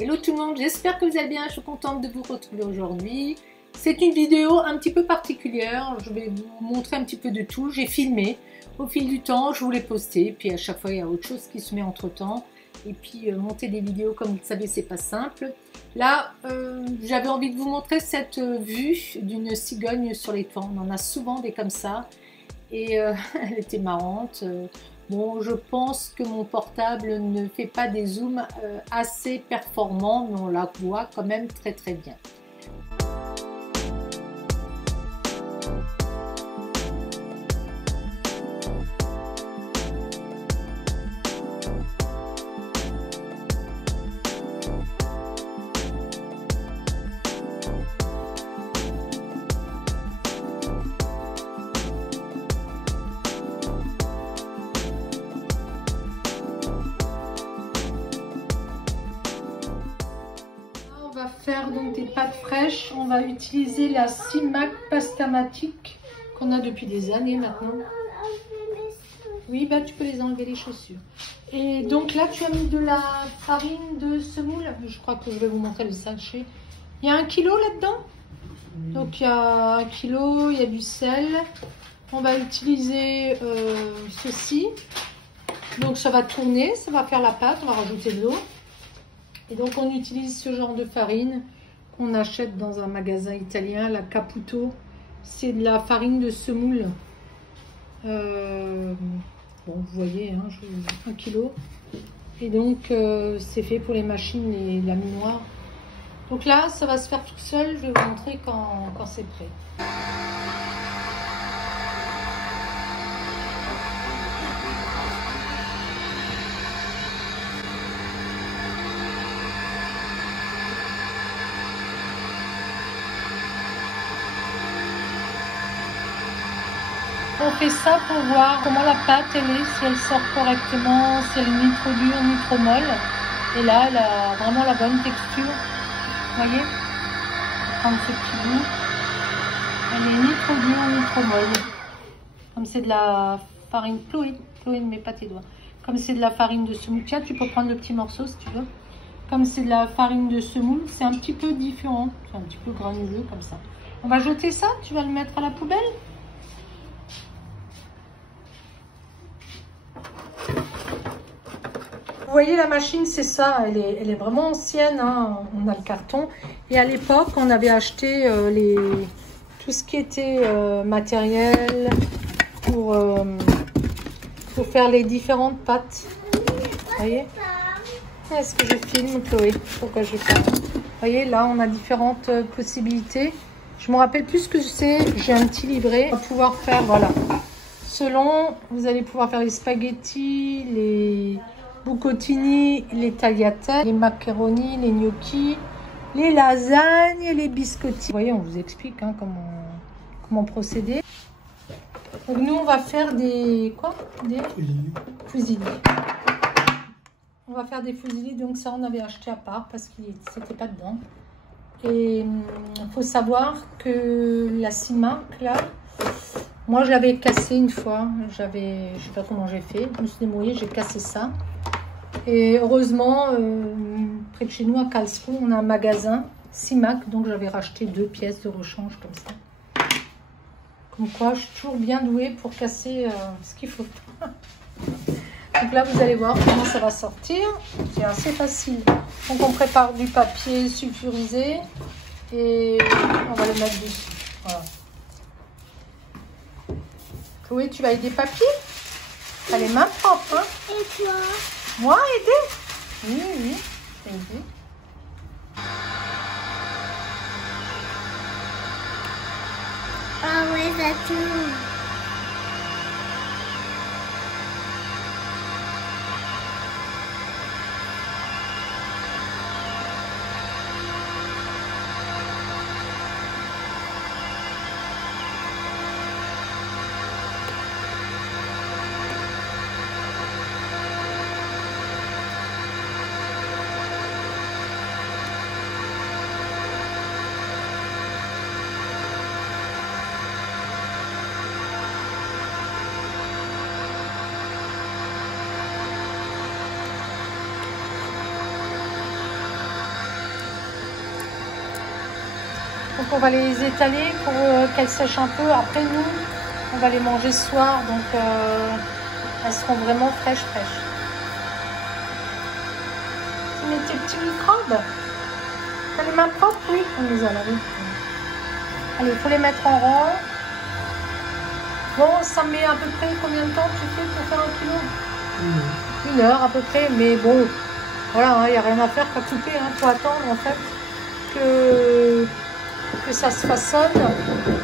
Hello tout le monde, j'espère que vous allez bien, je suis contente de vous retrouver aujourd'hui. C'est une vidéo un petit peu particulière, je vais vous montrer un petit peu de tout. J'ai filmé au fil du temps, je voulais poster, puis à chaque fois il y a autre chose qui se met entre temps. Et puis monter des vidéos, comme vous le savez, c'est pas simple. Là, j'avais envie de vous montrer cette vue d'une cigogne sur les toits. On en a souvent des comme ça. Et elle était marrante. Bon, je pense que mon portable ne fait pas des zooms assez performants, mais on la voit quand même très très bien. On va faire donc des pâtes fraîches. On va utiliser la Simac Pastamatique qu'on a depuis des années maintenant. Oui, bah tu peux les enlever les chaussures. Et donc là tu as mis de la farine de semoule. Je crois que je vais vous montrer le sachet. Il y a 1 kilo là-dedans. Donc il y a 1 kilo, il y a du sel. On va utiliser ceci. Donc ça va tourner, ça va faire la pâte. On va rajouter de l'eau. Et donc on utilise ce genre de farine qu'on achète dans un magasin italien, la Caputo. C'est de la farine de semoule. Bon, vous voyez, hein, 1 kilo. Et donc c'est fait pour les machines et la minoire. Donc là, ça va se faire tout seul. Je vais vous montrer quand c'est prêt. On fait ça pour voir comment la pâte elle est, si elle sort correctement, si elle est ni trop dure ni trop molle. Et là, elle a vraiment la bonne texture. Vous voyez? Je vais prendre ce petit bout. Elle est ni trop dure ni trop molle. Comme c'est de la farine, Chloé, ne mets pas tes doigts. Comme c'est de la farine de semoule, tiens, tu peux prendre le petit morceau si tu veux. Comme c'est de la farine de semoule, c'est un petit peu différent. C'est un petit peu granuleux comme ça. On va jeter ça, tu vas le mettre à la poubelle. Vous voyez la machine, c'est ça, elle est vraiment ancienne, hein. On a le carton. Et à l'époque, on avait acheté tout ce qui était matériel pour faire les différentes pâtes. Vous voyez? Est-ce que je filme, Chloé? Pourquoi je fais? Vous voyez, là, on a différentes possibilités. Je me rappelle plus ce que c'est. J'ai un petit livret. On va pouvoir faire, voilà. Selon, vous allez pouvoir faire les spaghettis, les bucatini, les tagliatelles, les macaronis, les gnocchis, les lasagnes, les biscotti. Vous voyez, on vous explique hein, comment procéder. Donc nous, on va faire des quoi? Des fusilli. On va faire des fusilli, donc ça on avait acheté à part parce que c'était pas dedans. Et il faut savoir que la Simac là, moi je l'avais cassé une fois. Je sais pas comment j'ai fait. Je me suis débrouillée, j'ai cassé ça. Et heureusement, près de chez nous à Karlsruhe, on a un magasin Simac, donc j'avais racheté 2 pièces de rechange comme ça. Comme quoi, je suis toujours bien douée pour casser ce qu'il faut. Donc là, vous allez voir comment ça va sortir. C'est assez facile. Donc on prépare du papier sulfurisé et on va le mettre dessus. Voilà. Chloé, tu vas aider papy? T'as les mains propres, hein? Et toi? Moi, aider? Oui, oui, je vais aider. Ah ouais, ça tourne. Donc on va les étaler pour qu'elles sèchent un peu. Après nous, on va les manger ce soir, donc elles seront vraiment fraîches. Tu mets tes petits microbes. T'as les mains propres? Oui, on les a lavées. Allez, il faut les mettre en rang. Bon, ça met à peu près combien de temps tu fais pour faire 1 kilo? 1 heure à peu près, mais bon, voilà, il n'y a rien à faire qu'à couper. Il faut attendre en fait que ça se façonne.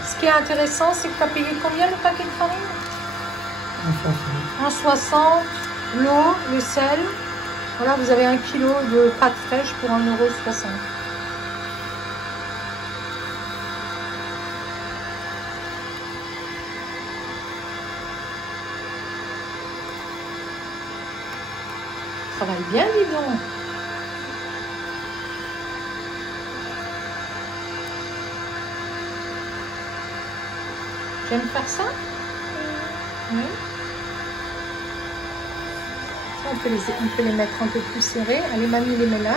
Ce qui est intéressant, c'est que tu as payé combien le paquet de farine? 1,60 €. L'eau, le sel. Voilà, vous avez 1 kg de pâte fraîche pour 1,60 €. Travaille bien, dis donc. J'aime faire ça. Oui. Ça, on peut les mettre un peu plus serrés. Allez, mamie, les met là.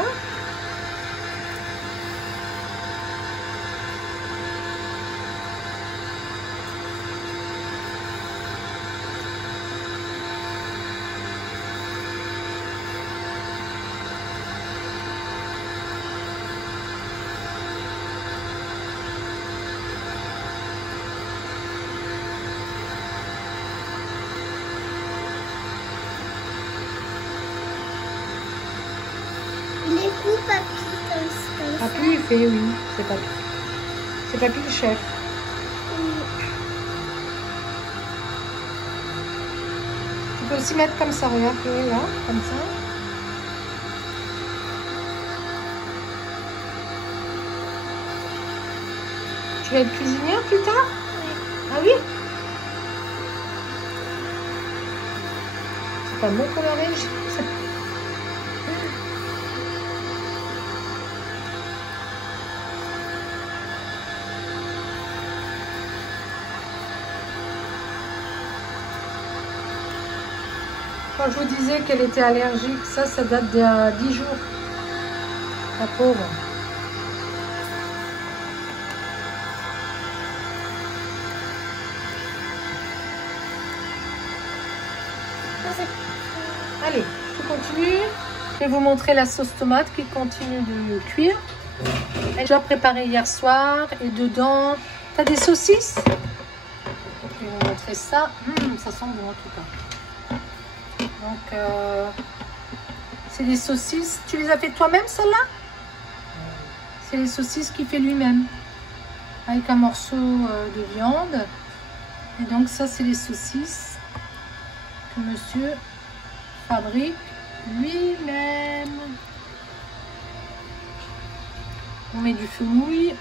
Il est où, papy, comme ça? Papy, il fait, oui. C'est papy. C'est papy le chef. Tu peux aussi mettre comme ça, regarde, là, comme ça. Tu vas être cuisinière plus tard? Oui. Ah oui? C'est pas bon pour le régime. Quand je vous disais qu'elle était allergique, ça date d'il y a 10 jours. La pauvre. Allez, tout continue. Je vais vous montrer la sauce tomate qui continue de cuire. Elle est déjà préparée hier soir et dedans, tu as des saucisses. Je vais vous montrer ça. Ça sent bon en tout cas. Donc, c'est des saucisses. Tu les as fait toi-même, celles-là? C'est les saucisses qu'il fait lui-même. Avec un morceau de viande. Et donc, ça, c'est les saucisses que monsieur fabrique lui-même. On met du fenouil.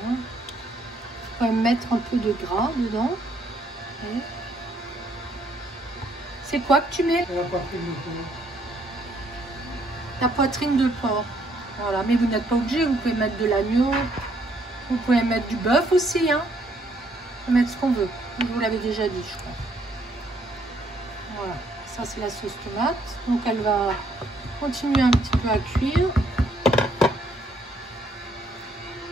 Voilà. On va mettre un peu de gras dedans. C'est quoi que tu mets? La poitrine de porc. Voilà, mais vous n'êtes pas obligé, vous pouvez mettre de l'agneau, vous pouvez mettre du bœuf aussi, hein. On peut mettre ce qu'on veut. Je vous l'avais déjà dit, je crois. Voilà, ça c'est la sauce tomate. Donc elle va continuer un petit peu à cuire.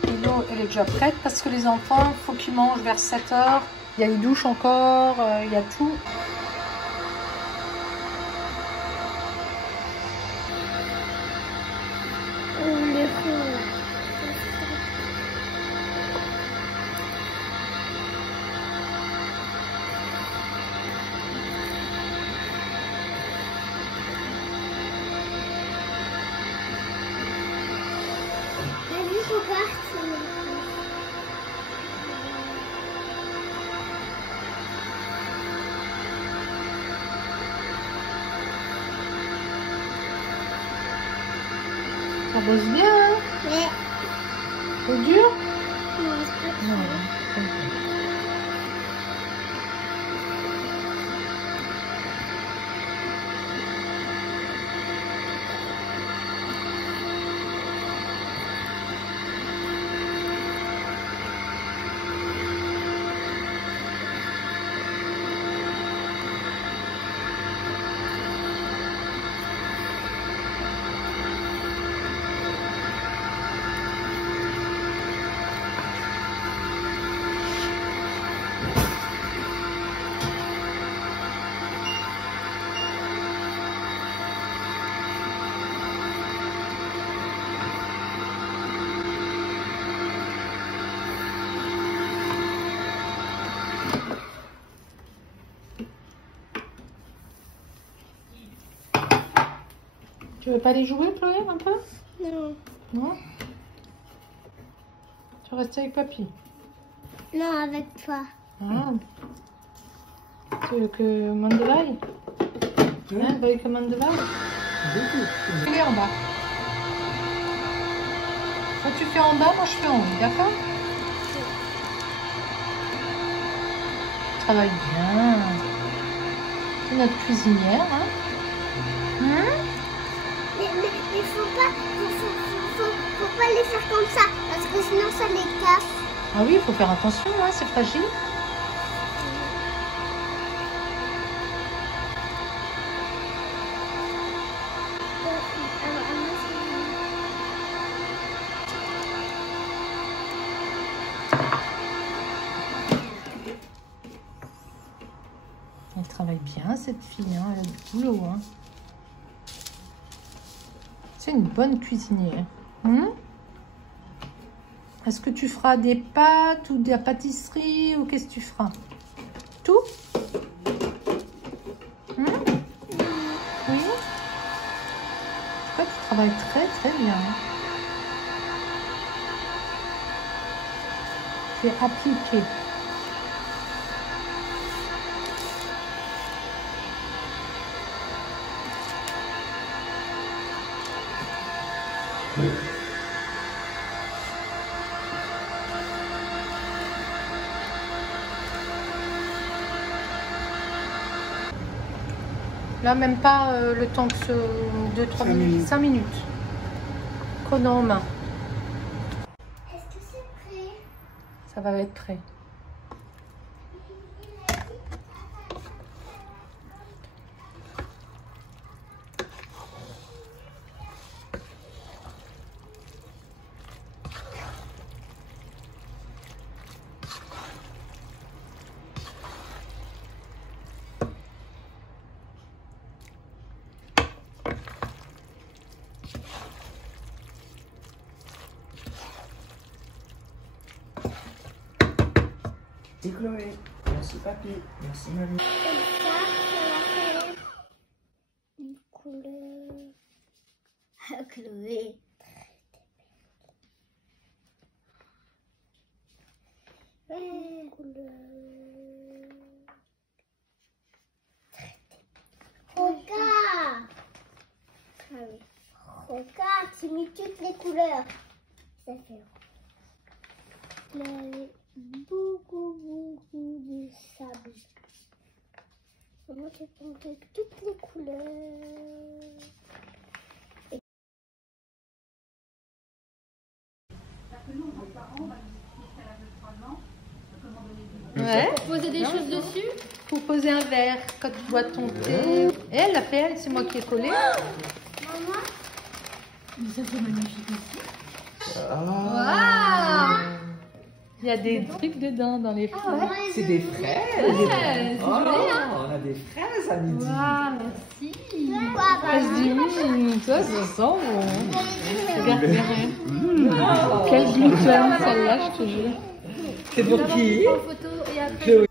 Et l'eau, elle est déjà prête parce que les enfants, il faut qu'ils mangent vers 7 h. Il y a les douches encore, il y a tout. Ça bosse bien, hein? Mais C'est dur? non, c'est pas Non. Tu veux pas aller jouer, Chloé, un peu? Non. Non? Tu restes avec papy? Non, avec toi. Ah. Tu veux que Mandela aille? Hein? Vous voyez que Mandela aille? Tu es en bas. Toi, tu fais en bas, moi je fais en haut, d'accord? Tu travailles bien. C'est notre cuisinière, hein? Mais faut pas les faire comme ça, parce que sinon ça les casse. Ah oui, il faut faire attention, hein, c'est fragile. Elle travaille bien, cette fille, hein, elle a du boulot. Hein. C'est une bonne cuisinière. Est-ce que tu feras des pâtes ou de la pâtisserie ou qu'est-ce que tu feras? Tout? Oui? En tout cas, tu travailles très très bien. Hein. Tu es appliqué. Là, même pas le temps que ce 2-3 minutes. 5 minutes. Chrono en main. Est-ce que c'est prêt? Ça va être prêt. Merci Chloé, merci papy, merci mamie. Comme ça, ça va faire une couleur. Chloé. Une couleur. Regarde. Ah oui. Regarde, j'ai mis toutes les couleurs. Ça fait. Là, beaucoup de sable. Moi, j'ai pris toutes les couleurs. Ouais. Pour poser des choses dessus? Pour poser un verre quand tu bois ton thé. Et elle l'a fait, elle, c'est moi qui ai collé. Maman, Mais ça c'est magnifique aussi. Il y a des trucs dedans dans les fruits. C'est des fraises. Ouais, c'est Oh, joli, hein. on a des fraises à midi. Waouh, merci. Ça sent bon. Regarde, regarde. Quel gluten celle-là, je te jure. C'est pour qui? En photo et après. Chloé.